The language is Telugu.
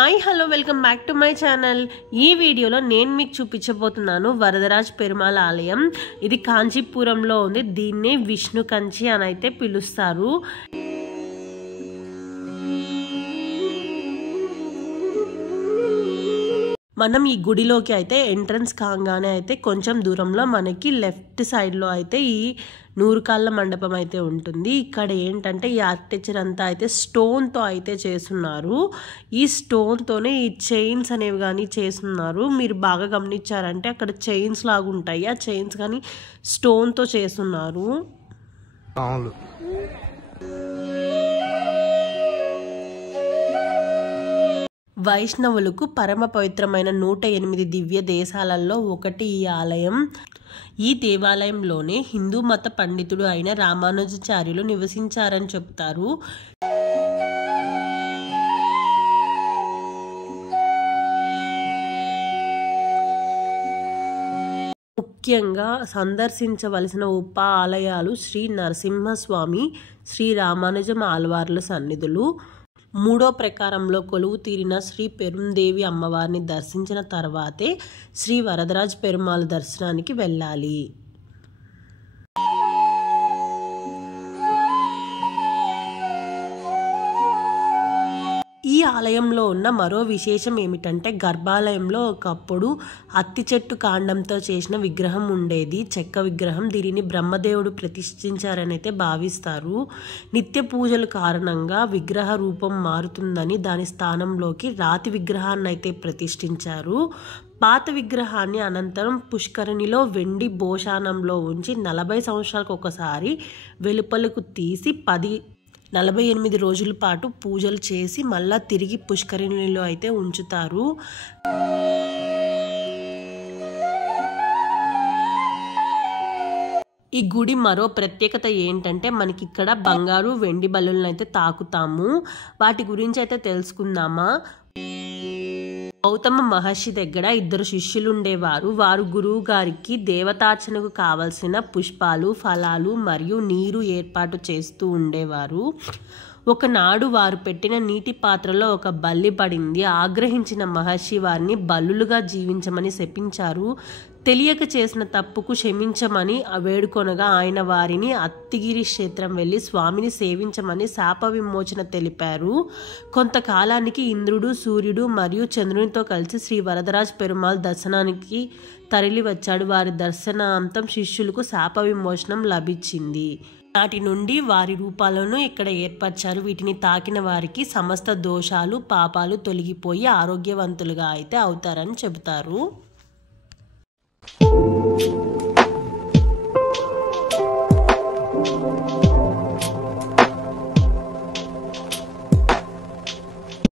Hi hello welcome back to my channel. ఈ వీడియోలో నేను మీకు చూపించబోతున్నాను వరదరాజ్ పెరుమాళ్ ఆలయం. ఇది కాంచీపురంలో ఉంది. దీన్నే విష్ణు కంచి అని అయితే పిలుస్తారు. మనం ఈ గుడిలోకి అయితే ఎంట్రన్స్ కాగానే అయితే కొంచెం దూరంలో మనకి లెఫ్ట్ సైడ్లో అయితే ఈ నూరుకాళ్ళ మండపం అయితే ఉంటుంది. ఇక్కడ ఏంటంటే ఈ ఆర్కిటెక్చర్ అంతా అయితే స్టోన్తో అయితే చేస్తున్నారు. ఈ స్టోన్తోనే ఈ చైన్స్ అనేవి కానీ చేస్తున్నారు. మీరు బాగా గమనించారంటే అక్కడ చైన్స్ లాగా ఉంటాయి. ఆ చైన్స్ కానీ స్టోన్తో చేస్తున్నారు. వైష్ణవులకు పరమ పవిత్రమైన 108 దివ్య దేశాలలో ఒకటి ఈ ఆలయం. ఈ దేవాలయంలోనే హిందూ మత పండితుడు అయిన రామానుజాచార్యులు నివసించారని చెప్తారు. ముఖ్యంగా సందర్శించవలసిన ఉప ఆలయాలు శ్రీ నరసింహస్వామి, శ్రీ రామానుజం ఆళ్వార్ల సన్నిధులు. మూడో ప్రకారంలో కొలువు తీరిన శ్రీ పెరుందేవి అమ్మవారిని దర్శించిన తర్వాతే శ్రీ వరదరాజ్ పెరుమాళ్ దర్శనానికి వెళ్ళాలి. ఈ ఆలయంలో ఉన్న మరో విశేషం ఏమిటంటే గర్భాలయంలో ఒకప్పుడు అత్తి చెట్టు కాండంతో చేసిన విగ్రహం ఉండేది, చెక్క విగ్రహం. దీనిని బ్రహ్మదేవుడు ప్రతిష్ఠించారని అయితే భావిస్తారు. నిత్య పూజల కారణంగా విగ్రహ రూపం మారుతుందని దాని స్థానంలోకి రాతి విగ్రహాన్ని అయితే ప్రతిష్ఠించారు. పాత విగ్రహాన్ని అనంతరం పుష్కరిణిలో వెండి భోషానంలో ఉంచి 40 సంవత్సరాలకు ఒకసారి వెలుపలకు తీసి 48 రోజుల పాటు పూజలు చేసి మళ్ళా తిరిగి పుష్కరిణిలో అయితే ఉంచుతారు. ఈ గుడి మరో ప్రత్యేకత ఏంటంటే మనకి ఇక్కడ బంగారు వెండి బలులను అయితే తాకుతాము. వాటి గురించి అయితే తెలుసుకుందామా. గౌతమ మహర్షి దగ్గర 2 శిష్యులు ఉండేవారు. వారు గురువు గారికి దేవతార్చనకు కావలసిన పుష్పాలు, ఫలాలు మరియు నీరు ఏర్పాటు చేస్తూ ఉండేవారు. ఒకనాడు వారు పెట్టిన నీటి పాత్రలో ఒక బల్లి పడింది. ఆగ్రహించిన మహర్షి వారిని బల్లులుగా జీవించమని శపించారు. తెలియక చేసిన తప్పుకు క్షమించమని వేడుకొనగా ఆయన వారిని అత్తిగిరి క్షేత్రం వెళ్ళి స్వామిని సేవించమని శాప విమోచన తెలిపారు. కొంతకాలానికి ఇంద్రుడు, సూర్యుడు మరియు చంద్రునితో కలిసి శ్రీ వరదరాజ్ పెరుమాళ్ దర్శనానికి తరలి వచ్చాడు. వారి దర్శనాంతం శిష్యులకు శాప విమోచనం లభించింది. నాటి నుండి వారి రూపాలను ఇక్కడ ఏర్పరిచారు. వీటిని తాకిన వారికి సమస్త దోషాలు, పాపాలు తొలగిపోయి ఆరోగ్యవంతులుగా అయితే అవుతారని చెబుతారు.